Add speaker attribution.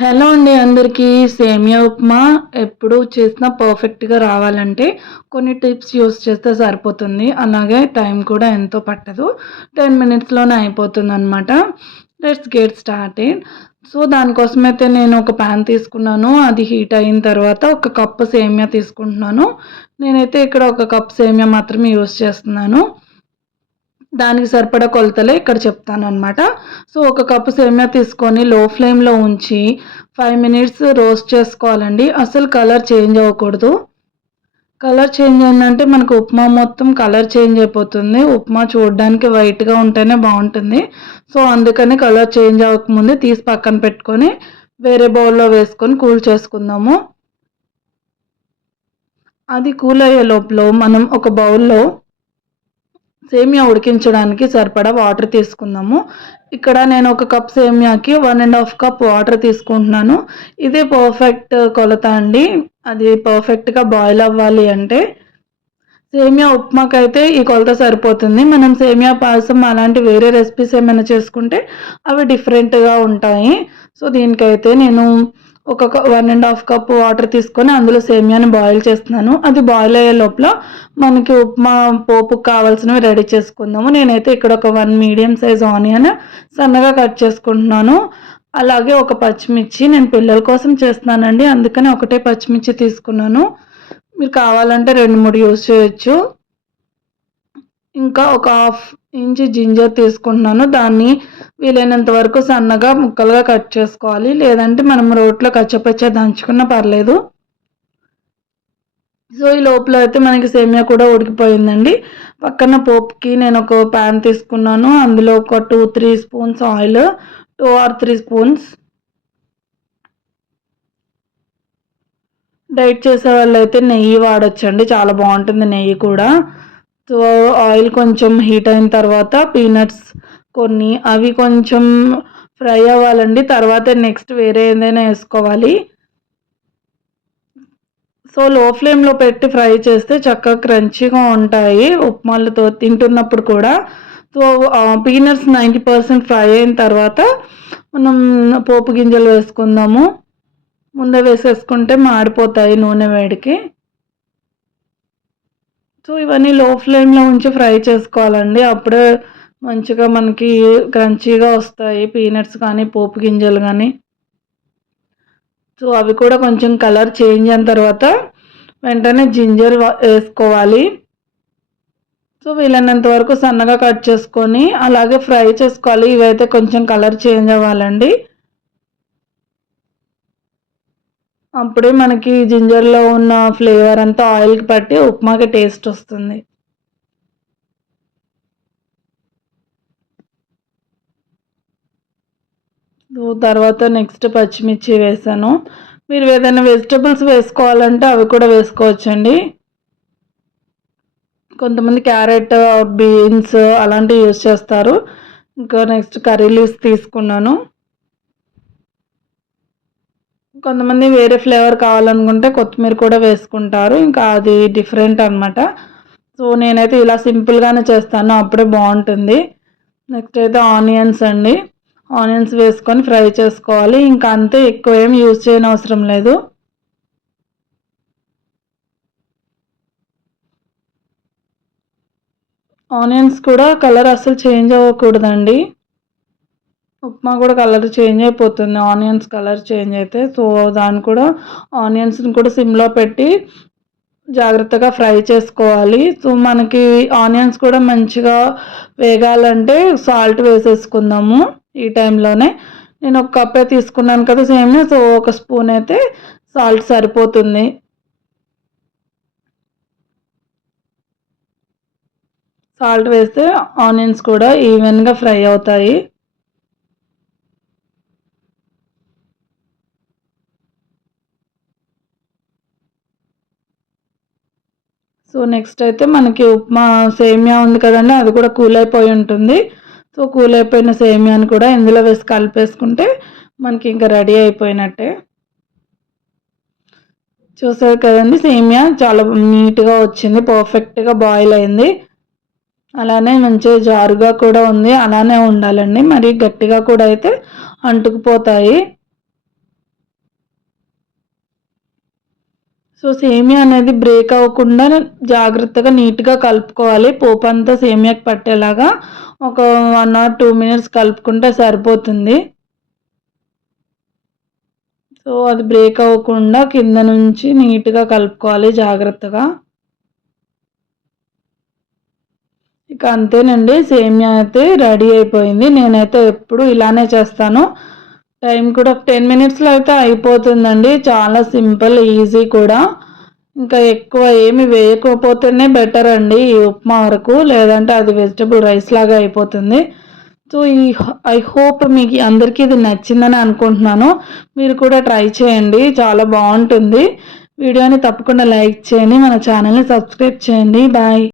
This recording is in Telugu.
Speaker 1: హలో అండి అందరికీ. సేమియా ఉప్మా ఎప్పుడు చేసినా పర్ఫెక్ట్గా రావాలంటే కొన్ని టిప్స్ యూస్ చేస్తే సరిపోతుంది. అలాగే టైం కూడా ఎంతో పట్టదు. టెన్ మినిట్స్లోనే అయిపోతుంది అనమాట లెట్స్ గెట్ స్టార్టెడ్ సో దానికోసమైతే నేను ఒక ప్యాన్ తీసుకున్నాను. అది హీట్ అయిన తర్వాత ఒక కప్పు సేమియా తీసుకుంటున్నాను. నేనైతే ఇక్కడ ఒక కప్ సేమియా మాత్రమే యూస్ చేస్తున్నాను. దానికి సరిపడా కొలతలే ఇక్కడ చెప్తాను అనమాట సో ఒక కప్పు సేమియా తీసుకొని లో ఫ్లేమ్లో ఉంచి ఫైవ్ మినిట్స్ రోస్ట్ చేసుకోవాలండి. అసలు కలర్ చేంజ్ అవ్వకూడదు. కలర్ చేంజ్ అయిందంటే మనకు ఉప్మా మొత్తం కలర్ చేంజ్ అయిపోతుంది. ఉప్మా చూడడానికి వైట్గా ఉంటేనే బాగుంటుంది. సో అందుకని కలర్ చేంజ్ అవ్వకముందే తీసి పక్కన పెట్టుకొని వేరే బౌల్లో వేసుకొని కూల్ చేసుకుందాము. అది కూల్ అయ్యే లోపల మనం ఒక బౌల్లో సేమియా ఉడికించడానికి సరిపడా వాటర్ తీసుకుందాము. ఇక్కడ నేను ఒక cup సేమియాకి one and half cup water తీసుకుంటున్నాను. ఇది పర్ఫెక్ట్ కొలత అండి. అది పర్ఫెక్ట్గా బాయిల్ అవ్వాలి అంటే సేమియా ఉప్మాకైతే ఈ కొలత సరిపోతుంది. మనం సేమియా పాయసం అలాంటి వేరే రెసిపీస్ ఏమైనా చేసుకుంటే అవి డిఫరెంట్గా ఉంటాయి. సో దీనికైతే నేను ఒక one and half cup water తీసుకొని అందులో సేమియాని బాయిల్ చేస్తున్నాను. అది బాయిల్ అయ్యే లోపల మనకి ఉప్మా పోపుకు కావాల్సినవి రెడీ చేసుకుందాము. నేనైతే ఇక్కడ ఒక వన్ మీడియం సైజ్ ఆనియన్ సన్నగా కట్ చేసుకుంటున్నాను. అలాగే ఒక పచ్చిమిర్చి నేను పిల్లల కోసం చేస్తున్నానండి. అందుకని ఒకటే పచ్చిమిర్చి తీసుకున్నాను. మీరు కావాలంటే రెండు మూడు యూజ్ చేయొచ్చు. ఇంకా ఒక హాఫ్ ఇంచ్ జింజర్ తీసుకుంటున్నాను. దాన్ని వీలైనంత వరకు సన్నగా ముక్కలుగా కట్ చేసుకోవాలి. లేదంటే మనం రోట్లో కచ్చపచ్చ దంచుకున్నా పర్లేదు. సో ఈ లోపల అయితే మనకి సేమియా కూడా ఉడికిపోయిందండి. పక్కన పోపుకి నేను ఒక ప్యాన్ తీసుకున్నాను. అందులో ఒక two three spoons oil two or three spoons diet చేసే వాళ్ళు అయితే నెయ్యి వాడచ్చండి. చాలా బాగుంటుంది నెయ్యి కూడా. సో ఆయిల్ కొంచెం హీట్ అయిన తర్వాత పీనట్స్ కొన్ని. అవి కొంచెం ఫ్రై అవ్వాలండి. తర్వాత నెక్స్ట్ వేరే ఏదైనా వేసుకోవాలి. సో లో ఫ్లేమ్లో పెట్టి ఫ్రై చేస్తే చక్కగా క్రంచీగా ఉంటాయి ఉప్మాలతో తింటున్నప్పుడు కూడా. So peanuts ninety percent fry అయిన తర్వాత మనం పోపు గింజలు వేసుకుందాము. ముందే వేసేసుకుంటే మాడిపోతాయి నూనె వేడికి. సో ఇవన్నీ లో ఫ్లేమ్లో ఉంచి ఫ్రై చేసుకోవాలండి. అప్పుడే మంచిగా మనకి క్రంచీగా వస్తాయి పీనట్స్ కానీ పోపు గింజలు కానీ. సో అవి కూడా కొంచెం కలర్ చేంజ్ అయిన తర్వాత వెంటనే జింజర్ వేసుకోవాలి. సో వీలైనంత వరకు సన్నగా కట్ చేసుకొని అలాగే ఫ్రై చేసుకోవాలి. ఇవైతే కొంచెం కలర్ చేంజ్ అవ్వాలండి. అప్పుడే మనకి జింజర్లో ఉన్న ఫ్లేవర్ అంతా ఆయిల్కి పట్టి ఉప్మాకి టేస్ట్ వస్తుంది. తర్వాత నెక్స్ట్ పచ్చిమిర్చి వేసాను. మీరు ఏదైనా వెజిటబుల్స్ వేసుకోవాలంటే అవి కూడా వేసుకోవచ్చండి. కొంతమంది క్యారెట్ బీన్స్ అలాంటివి యూజ్ చేస్తారు. ఇంకా నెక్స్ట్ కర్రీ లీవ్స్ తీసుకున్నాను. కొంతమంది వేరే ఫ్లేవర్ కావాలనుకుంటే కొత్తిమీర కూడా వేసుకుంటారు. ఇంకా అది డిఫరెంట్ అనమాట సో నేనైతే ఇలా సింపుల్గానే చేస్తాను. అప్పుడే బాగుంటుంది. నెక్స్ట్ అయితే ఆనియన్స్ అండి. ఆనియన్స్ వేసుకొని ఫ్రై చేసుకోవాలి. ఇంకా అంతే ఎక్కువ ఏం యూజ్ చేయని అవసరం లేదు. ఆనియన్స్ కూడా కలర్ అసలు చేంజ్ అవ్వకూడదండి. ఉప్మా కూడా కలర్ చేంజ్ అయిపోతుంది. ఆనియన్స్ కలర్ చేంజ్ అయితే సో దాన్ని కూడా ఆనియన్స్ని కూడా సిమ్లో పెట్టి జాగ్రత్తగా ఫ్రై చేసుకోవాలి. సో మనకి ఆనియన్స్ కూడా మంచిగా వేగాలంటే సాల్ట్ వేసేసుకుందాము. ఈ టైంలోనే. నేను ఒక కప్పే తీసుకున్నాను కదా సేమ్ సో ఒక స్పూన్ అయితే సాల్ట్ సరిపోతుంది. సాల్ట్ వేస్తే ఆనియన్స్ కూడా ఈవెన్గా ఫ్రై అవుతాయి. సో నెక్స్ట్ అయితే మనకి ఉప్మా సేమియా ఉంది కదండి అది కూడా కూల్ అయిపోయి ఉంటుంది. సో కూల్ అయిపోయిన సేమియాని కూడా ఇందులో వేసి కలిపేసుకుంటే మనకి ఇంకా రెడీ అయిపోయినట్టే. చూసారు కదండి సేమియా చాలా నీట్గా వచ్చింది పర్ఫెక్ట్గా బాయిల్ అయింది. అలానే మంచిగా జారుగా కూడా ఉంది అలానే ఉండాలండి. మరి గట్టిగా కూడా అయితే అంటుకుపోతాయి. సో సేమియా అనేది బ్రేక్ అవ్వకుండా జాగ్రత్తగా నీట్గా కలుపుకోవాలి. పోపు అంతా సేమియాకి పట్టేలాగా ఒక వన్ ఆర్ టూ మినిట్స్ కలుపుకుంటే సరిపోతుంది. సో అది బ్రేక్ అవ్వకుండా కింద నుంచి నీట్గా కలుపుకోవాలి జాగ్రత్తగా. ఇక అంతేనండి. సేమియా అయితే రెడీ అయిపోయింది. నేనైతే ఎప్పుడు ఇలానే చేస్తాను. టైం కూడా ఒక టెన్ మినిట్స్లో అయితే అయిపోతుందండి. చాలా సింపుల్ ఈజీ కూడా. ఇంకా ఎక్కువ ఏమి వేయకపోతేనే బెటర్ అండి ఈ ఉప్మా వరకు. లేదంటే అది వెజిటబుల్ రైస్ లాగా అయిపోతుంది. సో ఈ ఐ హోప్ మీకు అందరికీ ఇది నచ్చిందని అనుకుంటున్నాను. మీరు కూడా ట్రై చేయండి. చాలా బాగుంటుంది. వీడియోని తప్పకుండా లైక్ చేయండి. మన ఛానల్ని సబ్స్క్రైబ్ చేయండి. బాయ్.